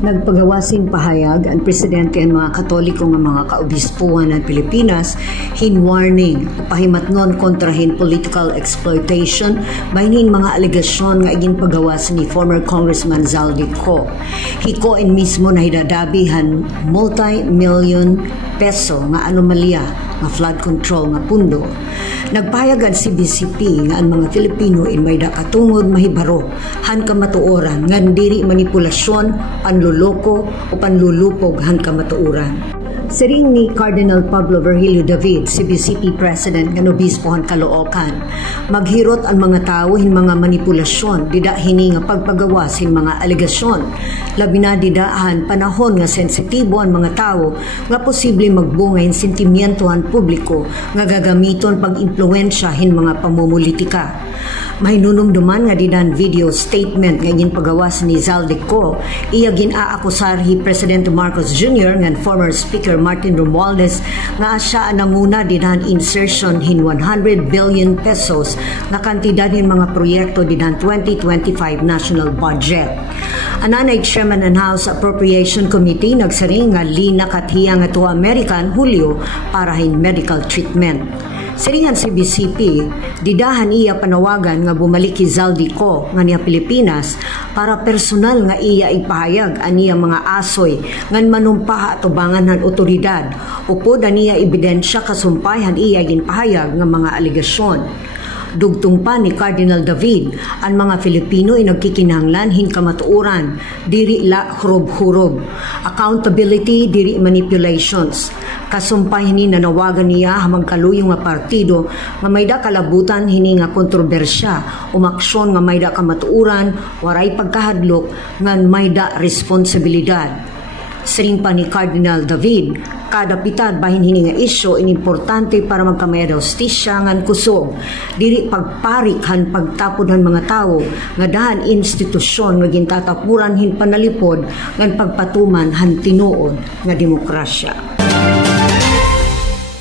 Nagpagawasin pahayag ang presidente ang mga Katoliko nga mga kaobispuhan ng Pilipinas hinwarning pahimatnon kontrahin political exploitation bahin mga alegasyon nga iging pagawas ni former Congressman Zaldico. Hikoin mismo na hidadabihan multi-million peso nga anomalya nga flood control nga pundo. Nagpahayag ang CBCP nga ang mga Filipino in may katungod mahibaro han kamatuoran nga diri manipulasyon, panluloko o panlulupog han kamatuoran. Siring ni Cardinal Pablo Virgilio David, CBCP President ng Obispohan Caloocan, maghirot ang mga tao hin mga manipulasyon, dida hini nga pagpagawas hin mga alegasyon. Labi na didaan panahon nga sensitibo ang mga tao nga posible magbunga hin sentimientohan publiko nga gagamiton pag-impluensya hin mga pamumulitika. Mahinunumduman nga dinan video statement nga iging pagawas ni Zaldico, iya ginaakusar hi Presidente Marcos Jr. ngan former Speaker Martin Romualdez nga siya nanguna dinan insertion hin 100 billion pesos nga kantidad hin mga proyekto dinan 2025 national budget. Ananay Chairman ng House Appropriation Committee nagsaring nga lina kathiya nga to American Hulyo para hin medical treatment. Siringan si CBCP, didahan iya panawagan nga bumalik ki Zaldico nga niya Pilipinas para personal nga iya ipahayag aniya mga asoy ngan manumpaha tubangan ng otoridad upod aniya ebidensya kasumpayhan iya ginpahayag nga mga alegasyon. Dugtong pa ni Cardinal David, ang mga Filipino ay nagkikinahanglan hin kamatuoran, diri la hurob-hurob, accountability, diri manipulations. Kasumpay hini nanawagan niya hamang kaluyong nga partido nga mayda kalabutan hini nga kontrobersya, umaksyon nga mayda kamatuoran, waray pagkahadlok ngan mayda responsibilidad. Siring pa ni Cardinal David, kadapitad bahin hini nga isyo inimportante para magkamaya hustisya ngan kusog diri pagparik han pagtapod han mga tawo nga dahan institusyon nga gintatapuran hin panalipod ngan pagpatuman han tinuod nga demokrasya.